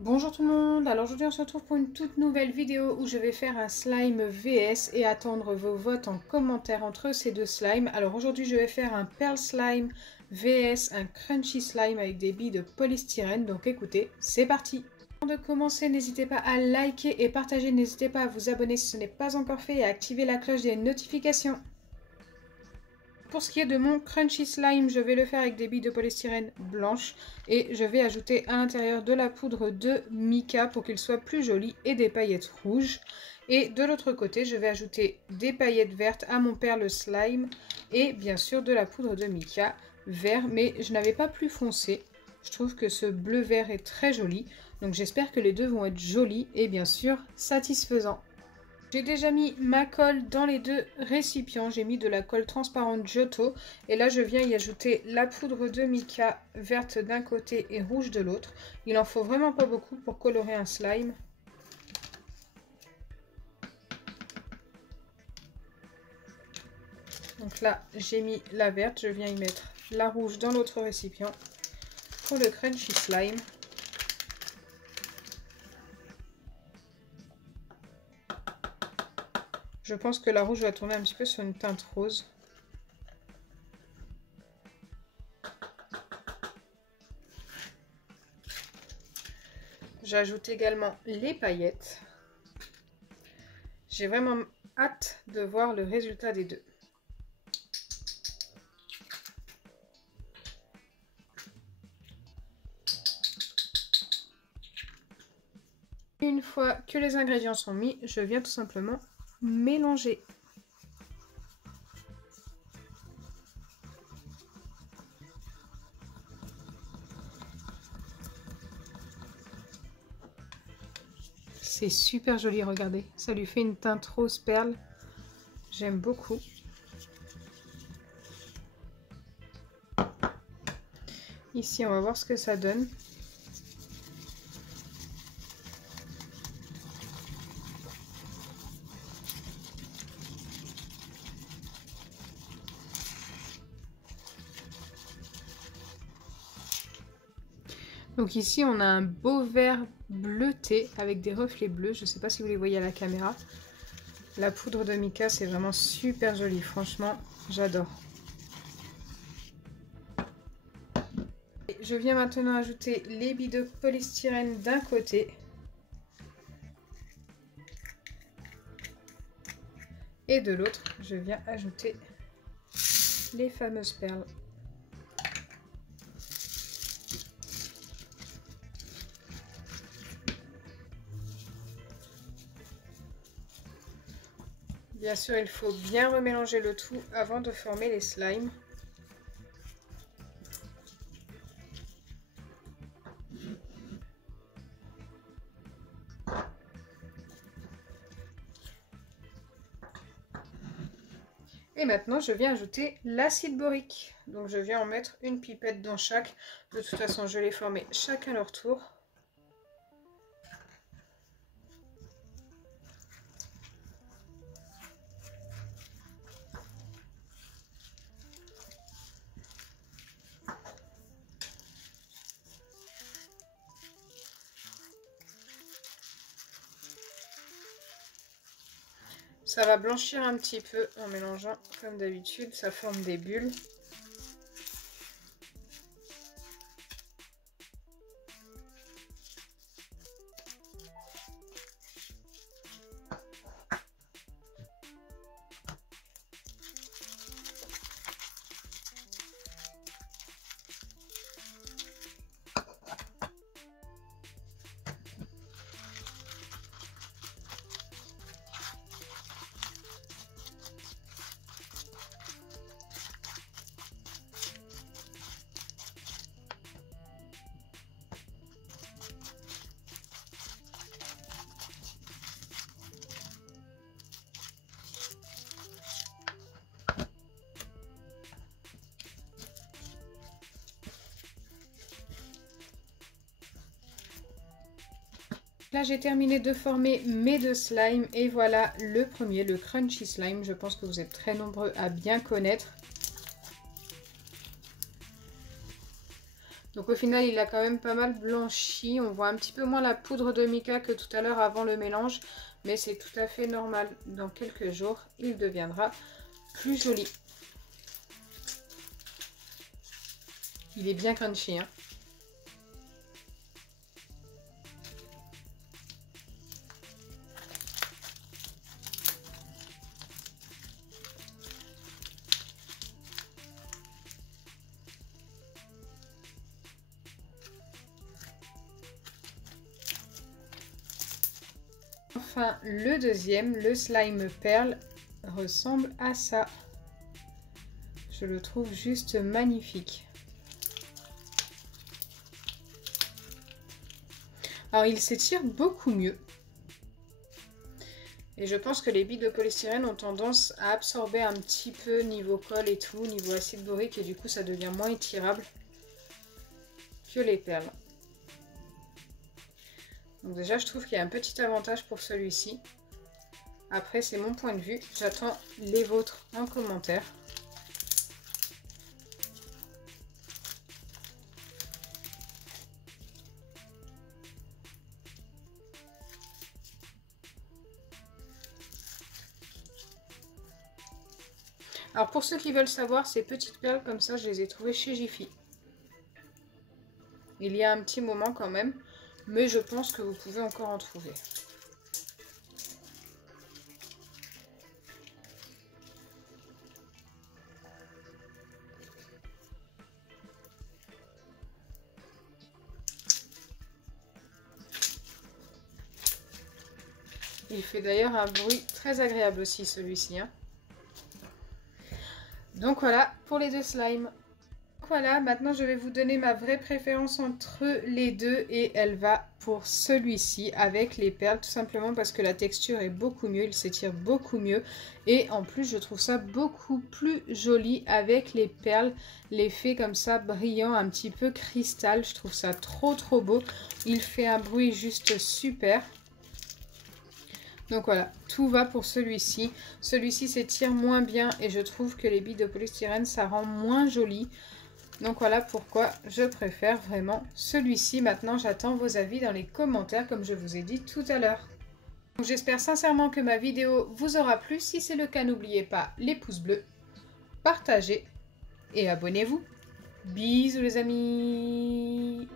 Bonjour tout le monde, alors aujourd'hui on se retrouve pour une toute nouvelle vidéo où je vais faire un slime VS et attendre vos votes en commentaire entre ces deux slimes. Alors aujourd'hui je vais faire un pearl slime VS, un crunchy slime avec des billes de polystyrène, donc écoutez, c'est parti! Avant de commencer, n'hésitez pas à liker et partager, n'hésitez pas à vous abonner si ce n'est pas encore fait et à activer la cloche des notifications. Pour ce qui est de mon crunchy slime, je vais le faire avec des billes de polystyrène blanches et je vais ajouter à l'intérieur de la poudre de mica pour qu'il soit plus joli et des paillettes rouges. Et de l'autre côté, je vais ajouter des paillettes vertes à mon perle slime et bien sûr de la poudre de mica vert, mais je n'avais pas plus foncé. Je trouve que ce bleu vert est très joli, donc j'espère que les deux vont être jolis et bien sûr satisfaisants. J'ai déjà mis ma colle dans les deux récipients, j'ai mis de la colle transparente Giotto et là je viens y ajouter la poudre de mica verte d'un côté et rouge de l'autre. Il en faut vraiment pas beaucoup pour colorer un slime. Donc là j'ai mis la verte, je viens y mettre la rouge dans l'autre récipient pour le crunchy slime. Je pense que la rouge va tourner un petit peu sur une teinte rose. J'ajoute également les paillettes. J'ai vraiment hâte de voir le résultat des deux. Une fois que les ingrédients sont mis, je viens tout simplement mélanger. C'est super joli, regardez. Ça lui fait une teinte rose perle. J'aime beaucoup. Ici, on va voir ce que ça donne. Donc ici, on a un beau vert bleuté avec des reflets bleus. Je ne sais pas si vous les voyez à la caméra. La poudre de mica, c'est vraiment super joli. Franchement, j'adore. Je viens maintenant ajouter les billes de polystyrène d'un côté. Et de l'autre, je viens ajouter les fameuses perles. Bien sûr, il faut bien remélanger le tout avant de former les slimes. Et maintenant, je viens ajouter l'acide borique. Donc, je viens en mettre une pipette dans chaque. De toute façon, je les formais chacun leur tour. Ça va blanchir un petit peu en mélangeant comme d'habitude, ça forme des bulles. Là, j'ai terminé de former mes deux slimes et voilà le premier, le crunchy slime. Je pense que vous êtes très nombreux à bien connaître. Donc au final, il a quand même pas mal blanchi. On voit un petit peu moins la poudre de mica que tout à l'heure avant le mélange. Mais c'est tout à fait normal. Dans quelques jours, il deviendra plus joli. Il est bien crunchy, hein. Enfin, le deuxième, le slime perle, ressemble à ça. Je le trouve juste magnifique. Alors, il s'étire beaucoup mieux. Et je pense que les billes de polystyrène ont tendance à absorber un petit peu niveau colle et tout, niveau acide borique, et du coup, ça devient moins étirable que les perles. Donc déjà, je trouve qu'il y a un petit avantage pour celui-ci. Après, c'est mon point de vue. J'attends les vôtres en commentaire. Alors pour ceux qui veulent savoir, ces petites perles comme ça, je les ai trouvées chez Jiffy. Il y a un petit moment quand même, mais je pense que vous pouvez encore en trouver. Il fait d'ailleurs un bruit très agréable aussi celui-ci, hein. Donc voilà pour les deux slimes. Voilà, maintenant je vais vous donner ma vraie préférence entre les deux et elle va pour celui-ci avec les perles, tout simplement parce que la texture est beaucoup mieux, il s'étire beaucoup mieux et en plus je trouve ça beaucoup plus joli avec les perles, l'effet comme ça brillant, un petit peu cristal, je trouve ça trop beau, il fait un bruit juste super. Donc voilà, tout va pour celui-ci. Celui-ci s'étire moins bien et je trouve que les billes de polystyrène, ça rend moins joli. Donc voilà pourquoi je préfère vraiment celui-ci. Maintenant, j'attends vos avis dans les commentaires comme je vous ai dit tout à l'heure. J'espère sincèrement que ma vidéo vous aura plu. Si c'est le cas, n'oubliez pas les pouces bleus, partagez et abonnez-vous. Bisous les amis!